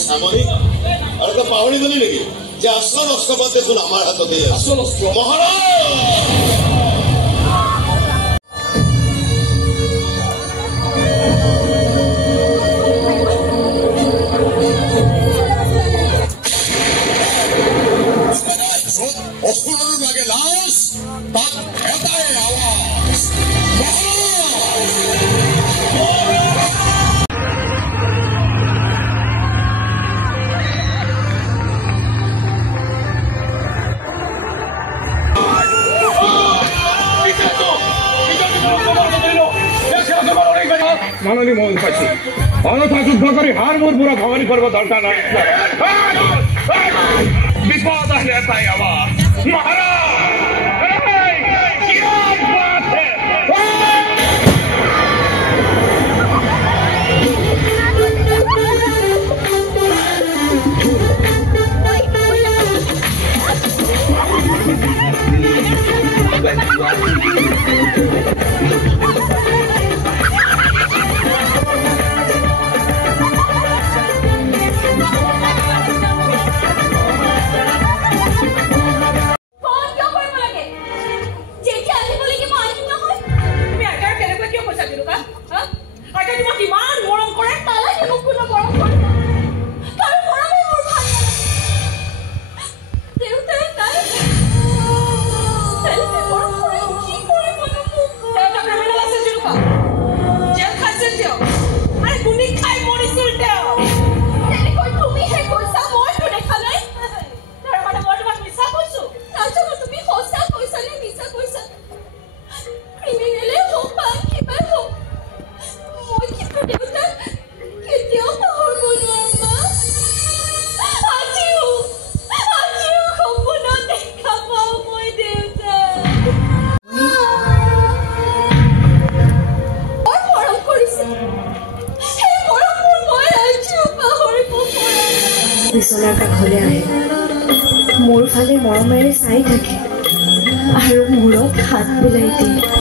সামৰিক আৰু তো পাহৰি গলি নেকি যে আচল অস্ত্ৰপাত দেখোন আমাৰ হাততে আচল অস্ত্ৰ মহাৰাজ মাননী মোহন পাইছি অনথা যুদ্ধ কৰে হাৰ মোৰ পুৰা ভবানী কৰবো দৰকাৰ নাই বিপদ আসলে তাই আবাৰ মহাৰাজ বিছনাৰ কাষলৈ আহে মোৰ ফালে মৰমেৰে চাই থাকে আৰু মূৰত হাত বুলাই দিয়ে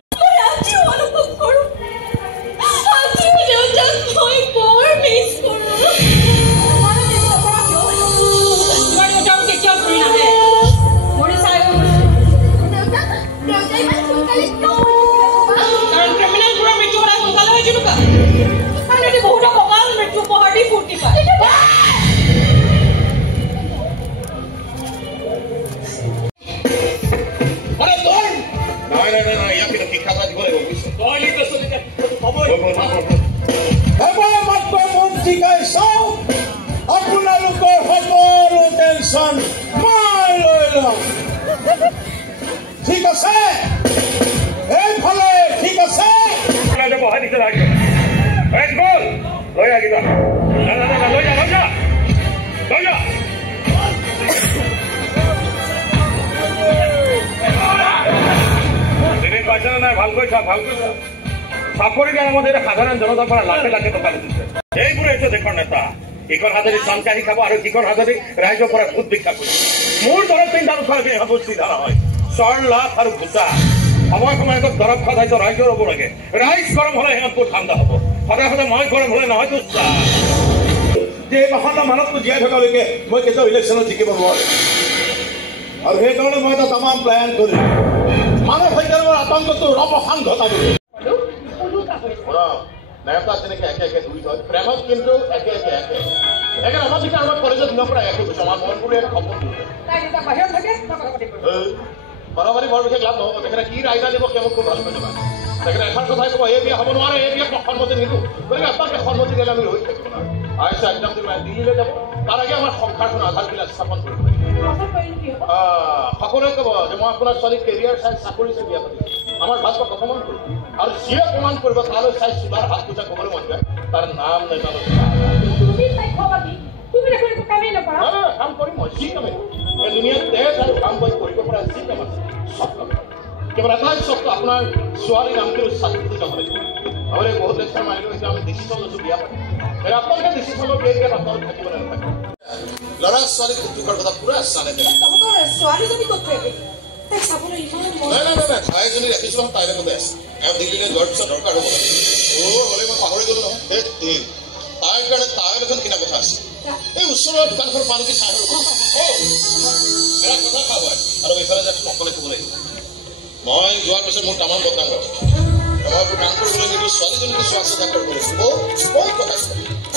ঠিক আছে এইফালে ঠিক আছে ভালকৈ চাকৰি মধ্যে সাধাৰণ জনতাৰ পৰা লাখে লাখে টকা লুটিছে এইবোৰে হৈছে দেশৰ নেতা ইখন হাতেদি চামকাহি খাব আৰু সিখন হাতেদি ৰাইজৰ পৰা ভোট ভিক্ষা কৰিব মোৰ দৰৱ তিনিটা সমষ্টি ধাৰা হয় চৰ লাভ আৰু ভোটা সময় সময়ত দৰৱ খোৱা দায়িত্ব ৰাইজৰ হ'ব লাগে ৰাইজ গৰম হলে সিহঁতবোৰ ঠাণ্ডা হ'ব সদায় সদায় মই গৰম হলে নহয়তো যে মাহত মানুহটো জীয়াই থকালৈকে মই কেতিয়াও ইলেকশ্যনত জিকিব নোৱাৰো আৰু সেইকাৰণে মই এটা তামাম প্লেন কৰিম মানৱ হত্যাৰ আতংকটো অৱসান ঘটাবলৈ নেতা তেনেকে একে একে দুই হয় প্ৰেমত কিন্তু একে একে একে একে আমাৰ যেতিয়া আমাৰ কলেজত দিনৰ পৰা একে গৈছে আমাৰ মনবোৰে সপোন বাৰবাৰী বৰ বিশেষ লাভ নহ'ব তেখেতে কি ৰাইজা দিব সেই মোক খুব ভাল কৰি জনায় তেখেতে এখন কথাই ক'ব এই বিয়া হ'ব নোৱাৰে এই বিয়াক সন্মতি নিদিওঁ গতিকে আপোনালোকে সন্মতি দিলে আমি ৰৈ থাকিব নোৱাৰো আহিছে একদম দিল্লীলৈ যাব তাৰ আগে আমাৰ সংসাৰখন আধাৰবিলাক স্থাপন কৰিব লাগিব সকলোৱে ক'ব যে মই আপোনাৰ ছোৱালীক কেৰিয়াৰ চাই চাকৰি চাই বিয়া পাতিম আমাৰ ভাষাক অপমান কৰিব আৰু যিয়ে অপমান কৰিব তালৈ চাই চুলাৰ হাত পূজা ক'বলৈ মন যায় তাৰ নাম নেজানো কাম কৰিম মই যি কামে এই দুনিয়াত দেশ আৰু কাম কৰি কৰিব পৰা যি কাম আছে সব কাম কেৱল এটাই চবটো আপোনাৰ ছোৱালীৰ নামটো চাকৰিটো যাব লাগিব আৰু এই বহুত লেকচাৰ মাৰিব হৈছে আমি ডিচিশ্যন লৈছোঁ বিয়া পাতিম আপোনালোকে ডিচিশ্যনৰ বিয়া আপোনালোকে থাকিব নাথাকে ল'ৰা ছোৱালী দুখৰ কথা পুৰা জানে ছোৱালীজনী ক'ত থাকে ভাইজনী ৰাখিছোঁ তাইলে কৈ আছে দিল্লীলৈ যোৱাৰ পিছত দৰকাৰ হ'ব হ'লে মই পাহৰি গ'লো নহয় তাইৰ কাৰণে তাইৰ এখন কিনা কথা আছে এই ওচৰৰ দোকানখন পানীকে চাই কথা খাব আৰু এইফালে যাতে অকলে থব লাগিব মই যোৱাৰ পিছত মোৰ তামাম বদনাম কৰে মই কাম কৰিবলৈ নিদি ছোৱালীজনীকে চোৱা চিতা কৰিব লাগিব বহুত কথা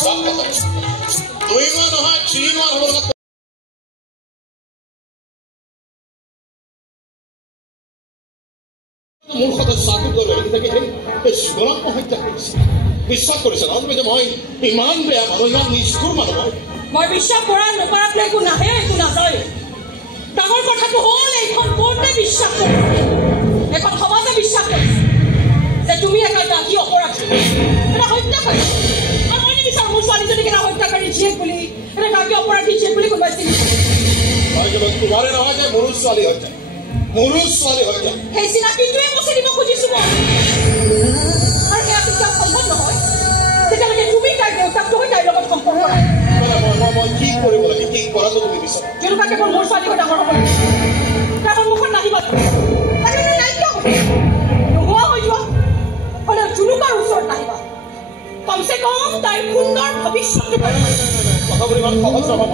সব কথা 2 মাহ নহয় 3 মাহ হ'ব মোৰ সদায় চাকু কৰি থাকে এই জীৱনক হত্যা কৰিছে বিশ্বাস কৰিছে নহয় যে মই ইমান বেয়া মানুহ ইমান নিষ্ঠুৰ মানুহ মই বিশ্বাস কৰা নকৰাক একো নাহে একো নাযায় ডাঙৰ কথাটো হ'ল এইখন কোৰ্টে বিশ্বাস কৰিছে এখন সমাজে বিশ্বাস কৰিছে যে তুমি এটা জাতি অপৰাধী এটা হত্যা কৰিছা আৰু মই নিবিচাৰোঁ মোৰ ছোৱালীজনীক এটা হত্যাকাৰী জীয়েক বুলি এটা জাতি অপৰাধী জীয়েক বুলি কোনোবাই চিনি তোমাৰে নহয় যে মোৰো ছোৱালী হত্যা সেই চিনাকিটোৱে মুচি দিব খুজিছো মই আৰু সেয়া কেতিয়াও সম্ভৱ নহয় তেতিয়ালৈকে তুমি তাইৰ দেউতাকটো হৈ তাইৰ লগত সম্পৰ্ক মই কি কৰিব লাগে কি কৰাটো তুমি বিচাৰা জুনুকা কেৱল মোৰ ছোৱালী হৈ ডাঙৰ হ'ব লাগে তাৰ সন্মুখত নাহিবা নাইকিয়া নোহোৱা হৈ যোৱা হ'লে জুনুকাৰ ওচৰত নাহিবা কমচে কম তাইৰ সুন্দৰ ভৱিষ্যতটো কথাবোৰ ইমান সহজ নহয়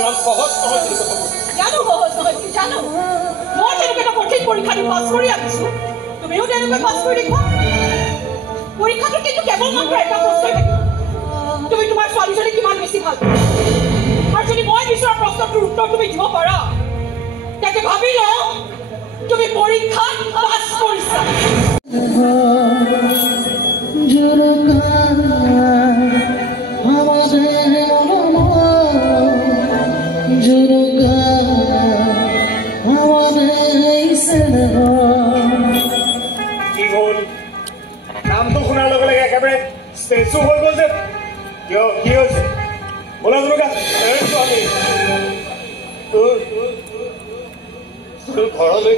ইমান সহজ নহয় জানো সহজ নহয় জানো মই তেনেকৈ এটা কঠিন পৰীক্ষাটো পাছ কৰি আহিছো তুমিও তেনেকৈ পাছ কৰি দেখুৱা পৰীক্ষাটো কিন্তু কেৱল মাত্ৰ এটা প্ৰশ্নই থাকিব তুমি তোমাৰ ছোৱালীজনী কিমান বেছি ভাল আৰু যদি মই বিচৰা প্ৰশ্নটোৰ উত্তৰ তুমি দিব পাৰা তেন্তে ভাবি লওঁ তুমি পৰীক্ষাত পাছ কৰিছা নামটো শুনাৰ লগে লগে একেবাৰে ষ্টেচু হৈ গ'ল যে কি হৈছে বোলা জুনুকা ছোৱালী তোৰ ঘৰলৈ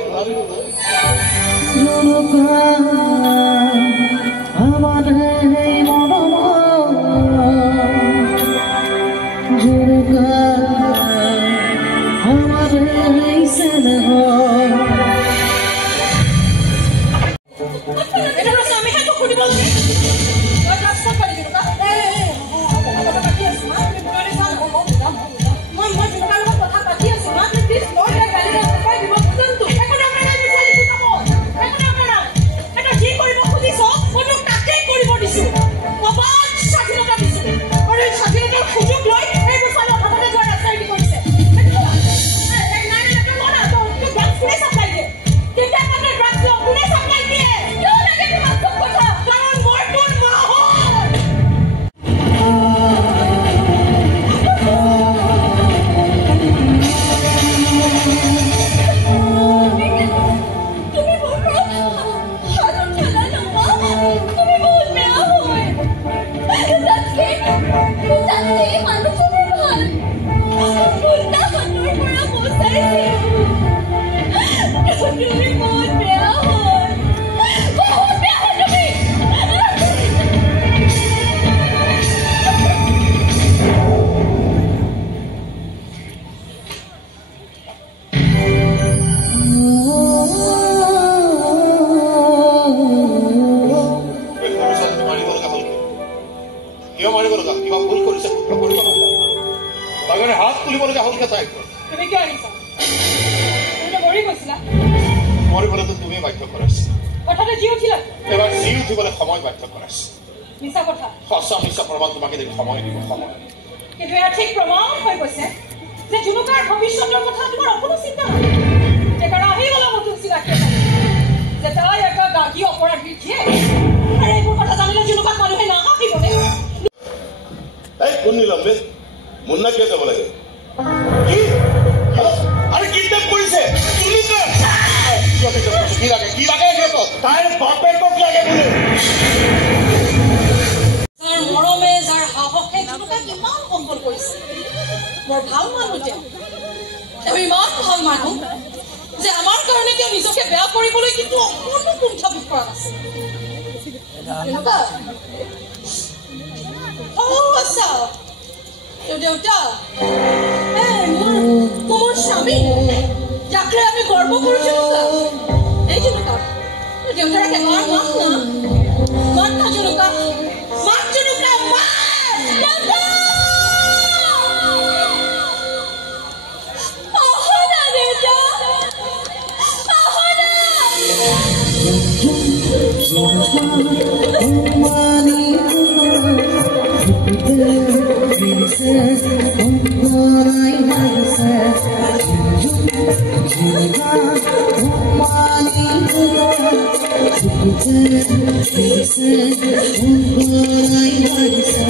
হাত তুলিব লগা হ'ল কেঁচাই তুমি কিয় আহিছা মৰি গৈছিলা মৰিবলৈতো তুমি বাধ্য কৰাইছা কথাটো জি উঠিলা এবাৰ জি উঠিবলৈ সময় বাধ্য কৰাইছে মিছা কথা সঁচা মিছা প্ৰমাণ তোমাকে দেখি সময় দিব সময় কিন্তু এয়া ঠিক প্ৰমাণ হৈ গৈছে যে জুনুকাৰ ভৱিষ্যতৰ কথা তোমাৰ অকণো চিন্তা নাই সেইকাৰণে আহি গ'লা নতুন চিনাকি যে তাই এটা গাগী অপৰাধী জীয়েক আৰু এইবোৰ কথা জানিলে জুনুকাক মানুহে নাহাঁহিবনে এই কোন নিলম্বে মুন্না কিয় যাব লাগে আৰু কিডনেপ কৰিছে কি লাগে সিহঁতক তাইৰ বাপেকক লাগে বোলে যাৰ মৰমে যাৰ সাহসে জুনুকাক ইমান সম্বল কৰিছে বৰ ভাল মানুহ তেওঁ ইমান ভাল মানুহ যে আমাৰ কাৰণে তেওঁ নিজকে বেয়া কৰিবলৈ কিন্তু অকণো কুণ্ঠা বোধ কৰা নাছিল আচ্ছা দেউতা মোৰ স্বামী যাকে আমি গর্ব করি জুনুকা এই জুনুকা দেউতারা কে মার মাত না জুনুকা মাত জুনুকা মাত Thank you.